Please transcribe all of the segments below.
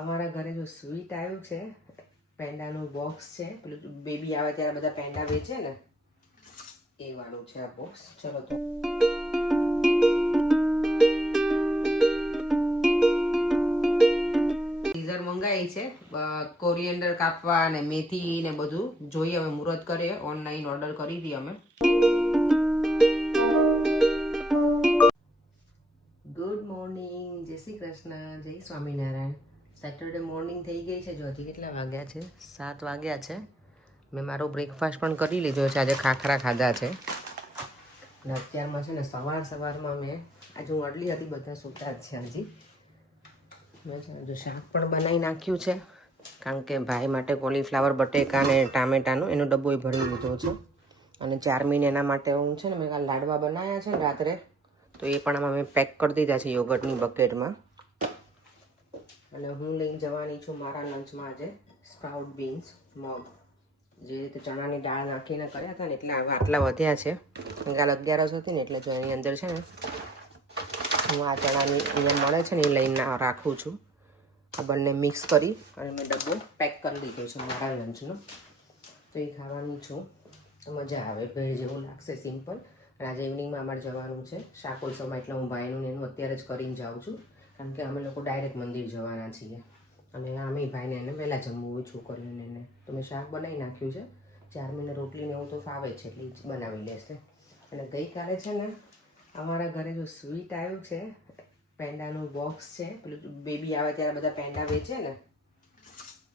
અમારા ઘરે જો સ્વીટ આવ્યું છે, પેંડાનું બોક્સ છે. પેલું બેબી આવે ત્યારે બધા પેંડા વેચે ને એ વાળું છે આ બોક્સ. ચલો તો સીઝર મંગાવી છે, કોરિએન્ડર કાપવા અને મેથી ને બધું. જોઈએ હવે મુહૂર્ત કરીએ. ઓનલાઈન ઓર્ડર કરી હતી અમે. ગુડ મોર્નિંગ, જય શ્રી કૃષ્ણ, જય સ્વામિનારાયણ. સેટરડે મોર્નિંગ થઈ ગઈ છે. જો હજી કેટલા વાગ્યા છે? 7 વાગ્યા છે. મેં મારો બ્રેકફાસ્ટ પણ કરી લીધો છે. આજે ખાખરા ખાધા છે. અને અત્યારમાં છે ને સવારમાં મેં આજે હું અડલી હતી, બધા સૂતા જ છે હજી. મેં છે જો શાક પણ બનાવી નાખ્યું છે, કારણ કે ભાઈ માટે કોલીફ્લાવર બટેકા અને ટામેટાનું એનો ડબ્બો ભરી લીધો છે. અને 4 મહિને એના માટે હું છે ને મેં કાલે લાડવા બનાવ્યા છે ને રાત્રે, તો એ પણ આમાં મેં પેક કરી દીધા છે યોગર્ટની બકેટમાં. અને હું લઈને જવાની છું મારા લંચમાં આજે સ્પ્રાઉટ બીન્સ મગ, જે રીતે ચણાની દાળ નાખીને કર્યા હતા ને, એટલે આટલા વધ્યા છે. કાલે 11 હતી ને, એટલે જો એની અંદર છે ને હું આ ચણાની અહીંયા મળે છે ને એ લઈને રાખું છું. આ બંને મિક્સ કરી અને મેં ડબ્બો પેક કરી દીધો છે મારા લંચનો. તો એ ખાવાની છું, મજા આવે, ભેળ જેવું લાગશે, સિમ્પલ. અને આજે ઇવનિંગમાં અમારે જવાનું છે શાકોત્સવમાં, એટલે હું ભાઈનું એનું અત્યારે જ કરીને જાઉં છું, કારણ કે અમે લોકો ડાયરેક્ટ મંદિર જવાના છીએ. અને અમે ભાઈને એને વહેલા જમવું છોકરીઓને એને. તો મેં શાક બનાવી નાખ્યું છે. 4 મહિને રોટલીને એવું તો ફાવે છે, એટલે જ બનાવી લેશે. અને ગઈકાલે છે ને અમારા ઘરે જો સ્વીટ આવ્યું છે, પેંડાનું બોક્સ છે. પેલું બેબી આવે ત્યારે બધા પેંડા વેચે ને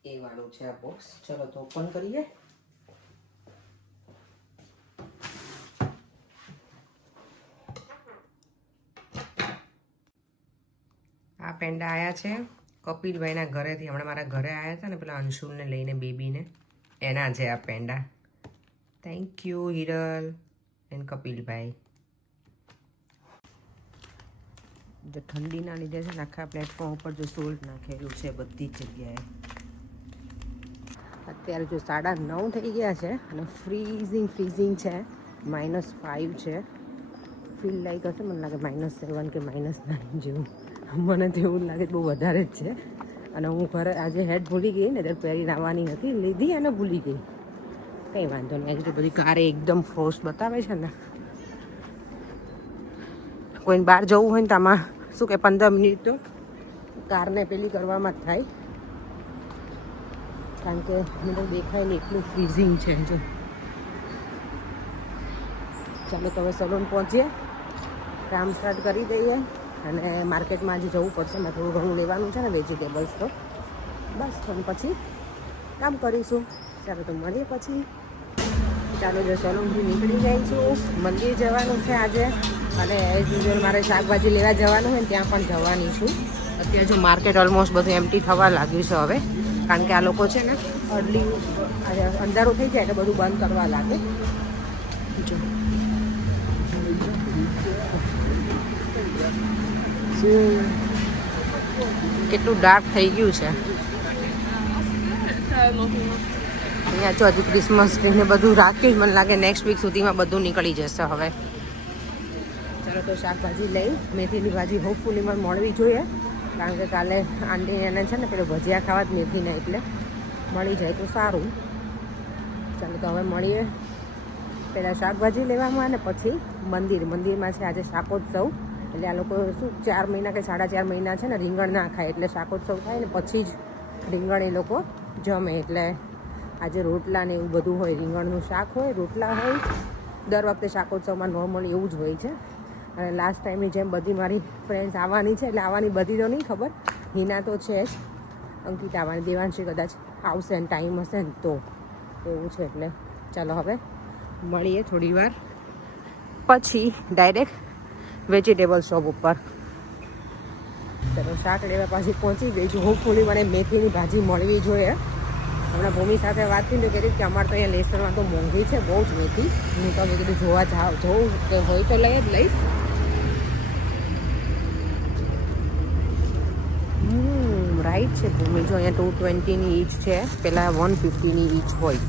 એ વાળું છે આ બોક્સ. ચલો તો ઓપન કરીએ. આ પેંડા આવ્યા છે કપિલભાઈના ઘરેથી. હમણાં મારા ઘરે આવ્યા હતા ને પેલા અંશુને લઈને બેબીને, એના છે આ પેંડા. થેન્ક યુ હિરલ એન્ડ કપિલભાઈ. જો ઠંડીના લીધે છે ને આખા પ્લેટફોર્મ ઉપર જો સોલ્ટ નાખેલું છે બધી જ જગ્યાએ. અત્યારે જો 9:30 થઈ ગયા છે અને ફ્રીઝિંગ છે. -5 છે. ફીલ લાઈક હશે મને લાગે -7 કે -9 જેવું. મને તો એવું લાગે બહુ વધારે જ છે. અને હું ઘરે આજે હેડ ભૂલી ગઈ ને, ત્યારે પહેરીને આવવાની હતી, લીધી અને ભૂલી ગઈ. કંઈ વાંધો નહીં. આજે તો બધી કારે એકદમ ફ્રોસ્ટ બતાવે છે ને. કોઈને બહાર જવું હોય ને તો આમાં શું કે 15 મિનિટ તો કારને પેલી કરવામાં જ થાય, કારણ કે મને દેખાય ને એટલું ફ્રીઝિંગ છે. જો ચાલો તો હવે સલૂન પહોંચીએ, કામ સ્ટાર્ટ કરી દઈએ. અને માર્કેટમાં આજે જવું પડશે, મેં થોડું ઘણું લેવાનું છે ને વેજીટેબલ્સ, તો બસ તો પછી કામ કરીશું. ચાલો તો મળીએ પછી. ચાલો જો સલૂનથી નીકળી જઈશું, મંદિર જવાનું છે આજે. અને એઝ યુઝ્યુઅલ મારે શાકભાજી લેવા જવાનું હોય ને ત્યાં પણ જવાની છું. અત્યારે જો માર્કેટ ઓલમોસ્ટ બધું એમ્પ્ટી થવા લાગ્યું છે હવે, કારણ કે આ લોકો છે ને અર્લી અંધારું થઈ જાય એટલે બધું બંધ કરવા લાગે. જો કેટલું ડાર્ક થઈ ગયું છે અહીંયા. જો હજી ક્રિસમસ ટ્રી ને બધું રાખ્યું, મને લાગે નેક્સ્ટ વીક સુધીમાં બધું નીકળી જશે હવે. ચાલો તો શાકભાજી લઈ. મેથીની ભાજી હોપફુલી મને મળવી જોઈએ, કારણ કે કાલે આંટી એને છે ને પેલું ભજીયા ખાવા જ મેથીને, એટલે મળી જાય તો સારું. ચાલો તો હવે મળીએ. પહેલાં શાકભાજી લેવામાં અને પછી મંદિરમાં છે આજે શાકોત્સવ. એટલે આ લોકો શું 4 મહિના કે 4.5 મહિના છે ને રીંગણ ના ખાય, એટલે શાકોત્સવ થાય ને પછી જ રીંગણ એ લોકો જમે. એટલે આજે રોટલા ને એવું બધું હોય, રીંગણનું શાક હોય, રોટલા હોય. દર વખતે શાકોત્સવમાં નોર્મલી એવું જ હોય છે. અને લાસ્ટ ટાઈમની જેમ બધી મારી ફ્રેન્ડ્સ આવવાની છે, એટલે આવવાની બધી તો નહીં ખબર, હિના તો છે જ, અંકિતા આવવાની, દેવાંશી કદાચ આવશે ને ટાઈમ હશે ને તો, એવું છે. એટલે ચાલો હવે મળીએ થોડી વાર પછી ડાયરેક્ટ વેજીટેબલ શોપ ઉપર. ચાલો શાક લેવા પાછી પહોંચી ગઈ છું. હોપફુલી મને મેથીની ભાજી મળવી જોઈએ. હમણાં ભૂમિ સાથે વાત થઈ તો કીધું કે અમારે તો અહીંયા લેસરમાં તો મોંઘી છે બહુ જ મેથી. હું તો મેં કીધું જોઉં કે હોય તો લઈ જ લઈશ. રાઈટ છે ભૂમિ. જો અહીંયા 220ની ઈચ છે, પહેલાં 150ની ઈચ હોય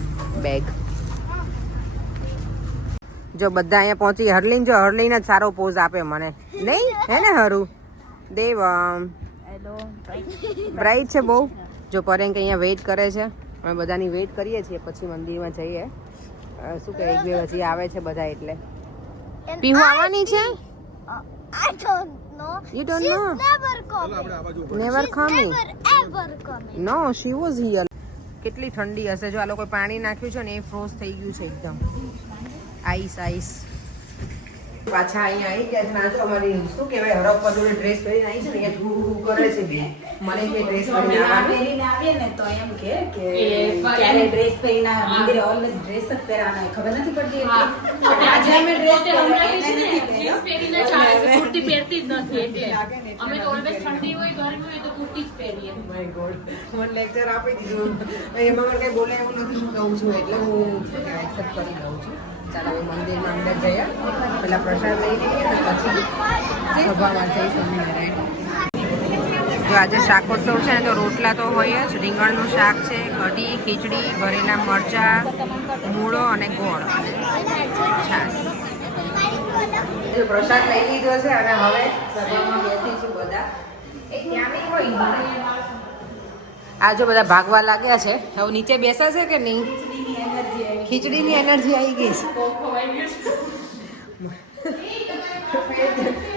બેગ. જો બધા અહીંયા પહોંચી. હરલીન જો હરલીન જ સારો પોઝ આપે મને, નહીં હે ને હરું દેવમ. બ્રાઇટ છે બહુ. જો પરેંક અહીંયા વેઇટ કરે છે, અમે બધાની વેઇટ કરીએ છીએ, પછી મંદિરમાં જઈએ. શું કહે, એક બે પછી આવે છે બધા, એટલે પીહુ આવવાની છે. I don't know. You don't She's know? never coming. Never coming. Never ever coming. No, she was here. કેટલી ઠંડી હશે. જો આ લોકો પાણી નાખ્યું છે ને એ ફ્રોઝ થઈ ગયું છે એકદમ. Ice ice. પાછા અહીંયા આવી ગયા છે. ના તો અમારી શું કહેવાય, હરપ પદુડી ડ્રેસ પહેરીને આવી છે ને, અહીંયા ધૂ કરે છે બે. મને કે ડ્રેસ પહેરીને આવીએ ને તો એમ કે ક્યારે ડ્રેસ પહેરીને મંદિરે ઓલવેઝ ડ્રેસ જ પહેરવાનો, ખબર નથી પડતી. આજે અમે ડ્રેસ પહેરીને ચાલે છે, કુર્તી પહેરતી જ નથી. એટલે અમે તો ઓલવેઝ ઠંડી હોય ગરમી હોય તો કુર્તી જ પહેરીએ. માય ગોડ, મને લેક્ચર આપી દીધું. એમાં મને કઈ બોલે એવું નથી. હું કહું છું એટલે હું એક્સેપ્ટ કરી દઉં છું. ચાલો હવે મંદિરમાં અંદર જઈએ, પેલા પ્રસાદ લઈ લઈએ ને પછી સભામાં જઈ સ્વામિનારાયણ. જો આજે શાકોત્સવ છે ને, તો રોટલા તો હોય જ. રીંગણનું શાક છે, કઢી, ખીચડી, ભરેલા મરચાં, મૂળો અને ગોળ, છાશ. પ્રસાદ લઈ લીધો છે અને હવે સભામાં બેસીશું બધા. એ ત્યાં નહીં હોય. આ જો બધા ભાગવા લાગ્યા છે. હવે નીચે બેસાશે કે નહીં? ખીચડીની એનર્જી આવી ગઈ છે.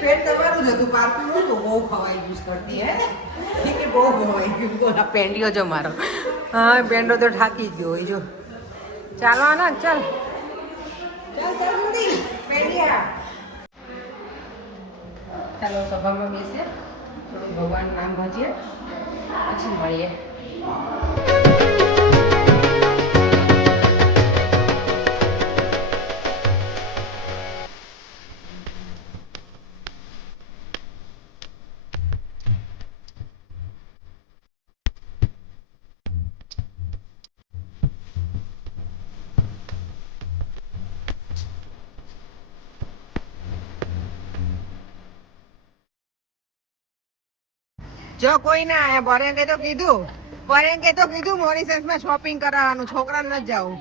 પેટ તમારું જ હતું, પાર્કું નહોતું. બહુ ખવાઈ ગયું કરતી હે કે બહુ ખવાઈ ગયું. આ પેંડિયો જો મારો. હા, પેંડો તો થાકી જ ગયો હોય. જો ચાલો ના, ચાલ ચાલ ચાલ જલ્દી પેંડિયા. ચાલો સભામાં બેસીએ, થોડું ભગવાન નામ ભજીએ, પછી મળીએ. જો કોઈ ના આયા. પરેંકે તો કીધું મોરિસસમાં શોપિંગ કરાવવાનું, છોકરાને નથી જવું.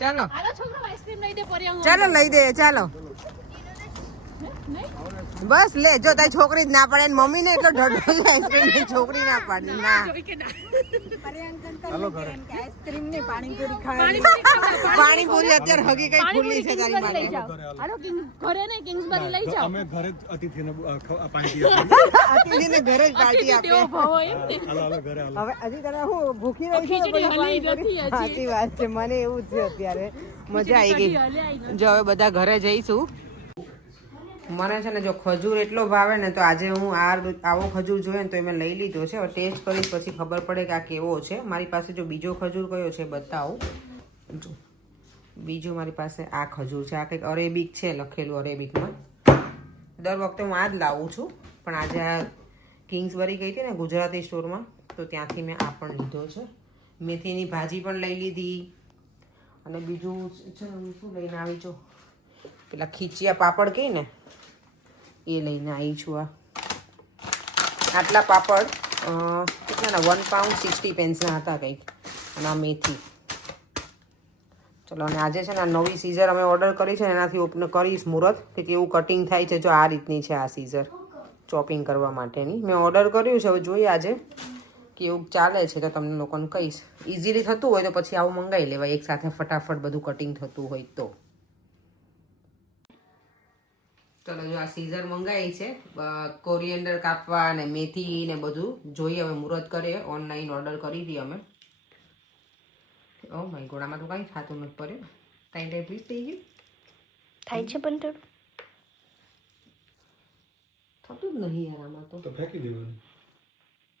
ચાલો ચાલો લઈ દે. ચાલો બસ લે. જો તારી છોકરી જ ના પડે, મમ્મી ને એટલો ઢડો આઈસ્ક્રીમ ની છોકરી ના પાડી. ના પાણીપુરી અત્યારે હગી કઈ ખુલ્લી છે તારી માટે. ઘરે ને કિંગ્સબરી લઈ જાઓ. અમે ઘરે જ અતિથિને પાણી અતિથિને ઘરે જ પાર્ટી આપે. હાલો ઘરે હાલો. હવે હજી તને હું ભૂખી રહી છું. સાચી વાત છે, મને એવું જ છે અત્યારે. મજા આવી ગઈ. જો હવે બધા ઘરે જઈશું. મને છે ને જો ખજૂર એટલો ભાવે ને, તો આજે હું આવો ખજૂર જોઈએ ને તો મેં લઈ લીધો છે. હવે ટેસ્ટ કરીશ પછી ખબર પડે કે આ કેવો છે. મારી પાસે જો બીજો ખજૂર કયો છે બતાવું. જો બીજો મારી પાસે આ ખજૂર છે. આ કંઈક અરેબિક છે લખેલું, અરેબિકમાં. દર વખતે હું આ જ લાવું છું, પણ આજે આ કિંગ્સબરી ગઈ હતી ને ગુજરાતી સ્ટોરમાં, તો ત્યાંથી મેં આ પણ લીધો છે. મેથીની ભાજી પણ લઈ લીધી. અને બીજું શું લઈને આવી છું, પેલા ખીચિયા પાપડ કહી ને, એ લઈને આવી છું. આટલા પાપડ કેટલાના, 1 pound 60 pence હતા કંઈક. અને આ મેથી. ચલો, અને આજે છે ને આ નવી સીઝર અમે ઓર્ડર કરી છે ને, એનાથી ઓપન કરીશ મુહૂર્ત કે કેવું કટિંગ થાય છે. જો આ રીતની છે આ સીઝર, ચોપિંગ કરવા માટેની મેં ઓર્ડર કર્યું છે. હવે જોઈએ આજે કેવું ચાલે છે, તો તમને લોકોને કહીશ. ઇઝીલી થતું હોય તો પછી આવું મંગાવી લેવાય, એક સાથે ફટાફટ બધું કટિંગ થતું હોય તો. ચલો, જો આ સીઝર મંગાવી છે, કોરિએન્ડર કાપવા અને મેથી ને બધું. જોઈએ હવે મુહૂર્ત કરીએ. ઓનલાઈન ઓર્ડર કરી હતી અમે. ઓ માય ગોડ, આમાં તો કંઈ થતું નથી પડ્યું. ટાઈમ પીસ થઈ ગયું. થાય છે પણ થોડું થતું જ નહીં યાર આમાં. તો ફેંકી દેવાનું,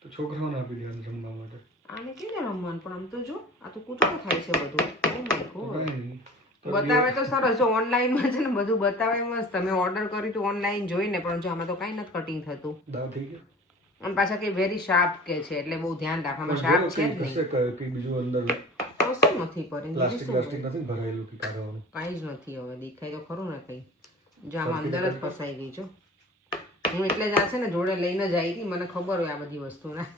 તો છોકરાઓને આપી દેવાનું જમવા માટે. આને કેવી રમવાનું, પણ આમ તો જો આ તો કૂચડું થાય છે બધું. Oh my God. તો બતાવે તો સરસ. જો ઓનલાઈનમાં છે ને બધું બતાવે મસ્ત. તમે ઓર્ડર કર્યું તો ઓનલાઈન જોઈને, પણ જો આમાં તો કાંઈ નથી કટિંગ થતું. દાવ થઈ ગયો. અને પાછા કંઈ વેરી શાર્પ કે છે, એટલે બહુ ધ્યાન રાખવામાં શાર્પ છે જ નહીં. કઈ બીજું અંદર કશું નથી પડે. પ્લાસ્ટિક નથી ભરાયેલું કે કાઢવાનું કાંઈ જ નથી. હવે દેખાય તો ખરું ને કંઈ. જો આમાં અંદર જ ફસાઈ ગઈ છો. હું એટલે જ આ છે ને જોડે લઈને જ આવી હતી. મને ખબર હોય આ બધી વસ્તુના.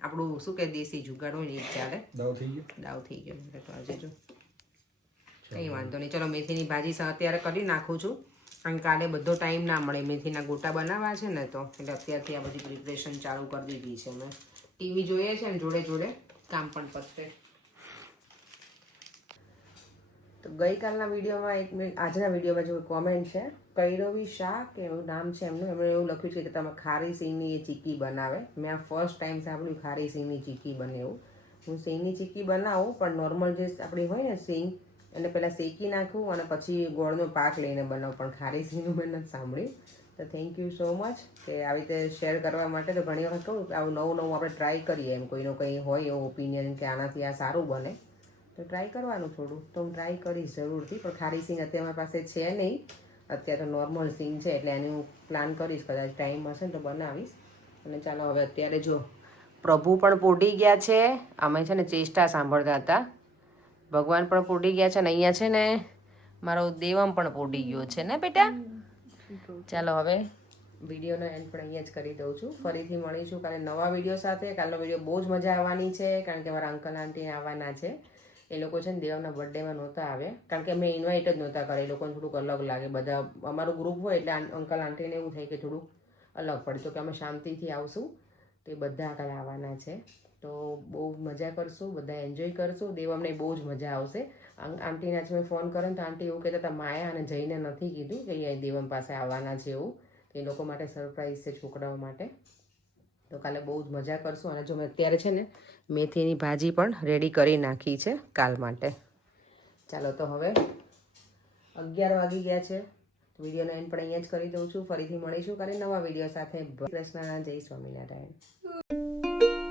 આપણું શું કે દેશી જુગાડ હોય ને એ જ ચાલે. દાવ થઈ ગયો. દાવ થઈ ગયો મારે તો આજે. જો કંઈ વાંધો નહીં. ચલો, મેથીની ભાજી અત્યારે કરી નાખું છું. કારણ કે કાલે બધો ટાઈમ ના મળે, મેથીના ગોટા બનાવવા છે ને તો એટલે અત્યારથી આ બધી પ્રિપરેશન ચાલુ કરી દીધી છે મેં. ટીવી જોઈએ છે ને જોડે જોડે કામ પણ પતશે. તો ગઈકાલના વિડીયોમાં આજના વિડીયોમાં જો કોમેન્ટ છે, કૈરવી શાહ કે એવું નામ છે એમનું, એમણે એવું લખ્યું છે કે તમે ખારી સિંગની એ ચીક્કી બનાવે. મેં આ ફર્સ્ટ ટાઈમ સાંભળ્યું ખારી સિંગની ચીક્કી બને એવું. હું સિંગની ચીક્કી બનાવું પણ નોર્મલ જે આપણી હોય ને સિંગ એને પહેલાં શેકી નાખું અને પછી ગોળનો પાક લઈને બનાવું, પણ ખારી સિંગનું મેં નથી સાંભળ્યું. તો થેન્ક યુ સો મચ કે આવી રીતે શેર કરવા માટે. તો ઘણી વખત કહું કે આવું નવું નવું આપણે ટ્રાય કરીએ, એમ કોઈનો કંઈ હોય એવો ઓપિનિયન કે આનાથી આ સારું બને તો ટ્રાય કરવાનું થોડું. તો હું ટ્રાય કરીશ જરૂરથી. પણ ખારી સિંગ અત્યારે મારી પાસે છે નહીં, અત્યારે નોર્મલ સિંગ છે એટલે એની હું પ્લાન કરીશ, કદાચ ટાઈમ હશે ને તો બનાવીશ. અને ચાલો હવે અત્યારે જો પ્રભુ પણ પોઢી ગયા છે. અમે છે ને ચેષ્ટા સાંભળતા હતા. ભગવાન પણ પોઢી ગયા છે ને અહીંયા છે ને મારો દેવમ પણ પોઢી ગયો છે ને બેટા. ચાલો હવે વિડીયોનો એન્ડ પણ અહીંયા જ કરી દઉં છું. ફરીથી મળીશું કાલે નવા વિડીયો સાથે. કાલનો વિડીયો બહુ જ મજા આવવાની છે કારણ કે મારા અંકલ આંટી આવવાના છે. એ લોકો છે ને દેવના બર્થડેમાં નહોતા આવ્યા કારણ કે મેં ઇન્વાઇટ જ નહોતા કર્યા. એ લોકોને થોડુંક અલગ લાગે, બધા અમારું ગ્રુપ હોય એટલે અંકલ આંટીને એવું થાય કે થોડુંક અલગ પડે. તો કે અમે શાંતિથી આવશું તો એ બધા કાલે આવવાના છે. તો બહુ મજા કરશું, બધા એન્જોય કરશું. દેવમને બહુ જ મજા આવશે. આંટીને આજે મેં ફોન કર્યો તો આંટી એવું કહેતા હતા માયા અને જઈને નથી કીધું કે અહીંયા દેવમ પાસે આવવાના છે એવું. એ લોકો માટે સરપ્રાઈઝ છે, છોકરાઓ માટે. તો કાલે બહુ જ મજા કરશું. અને જો મેં અત્યારે છે ને મેથીની ભાજી પણ રેડી કરી નાખી છે કાલ માટે. ચાલો તો હવે 11 વાગી ગયા છે. વિડીયોનો એન્ડ પણ અહીંયા જ કરી દઉં છું. ફરીથી મળીશું કાલે નવા વિડીયો સાથે. કૃષ્ણ, જય સ્વામિનારાયણ.